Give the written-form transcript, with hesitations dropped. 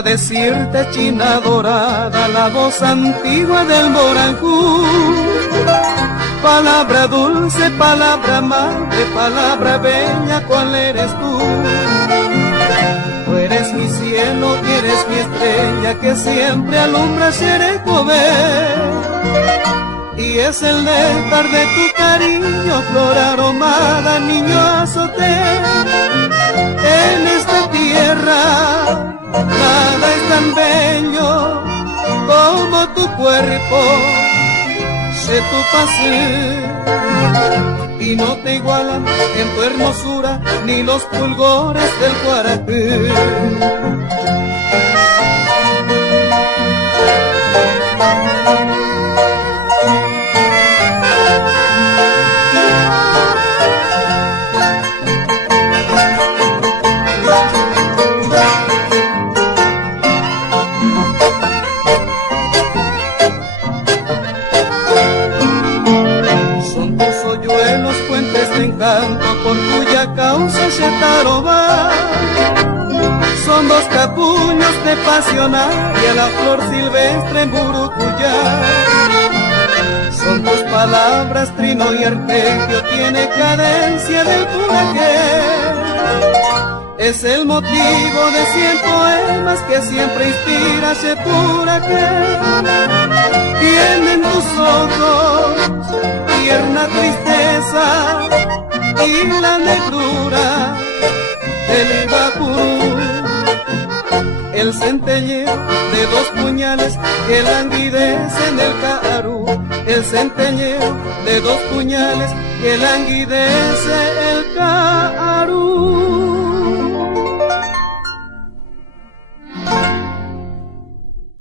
a decirte, china dorada, la voz antigua del Moranjú. Palabra dulce, palabra madre, palabra bella, ¿cuál eres tú? Tú eres mi cielo y eres mi estrella, que siempre alumbra Xerecové. Y es el néctar de tu cariño, flor aromada, niño azoté. En esta tierra nada es tan bello como tu cuerpo, sé tu pasión, y no te igualan en tu hermosura ni los fulgores del Guarapí. Por cuya causa se taroba, son dos capuños de pasionaria, la flor silvestre en Burucuyá. Son tus palabras, trino y arpegio, tiene cadencia del puraqué. Es el motivo de 100 poemas que siempre inspira Chepuraqué. Tienen tus ojos tierna tristeza y la negrura del Ibapurú, el centelleo de dos puñales que languidecen el Caarú, el centelleo de dos puñales que languidece el Caarú.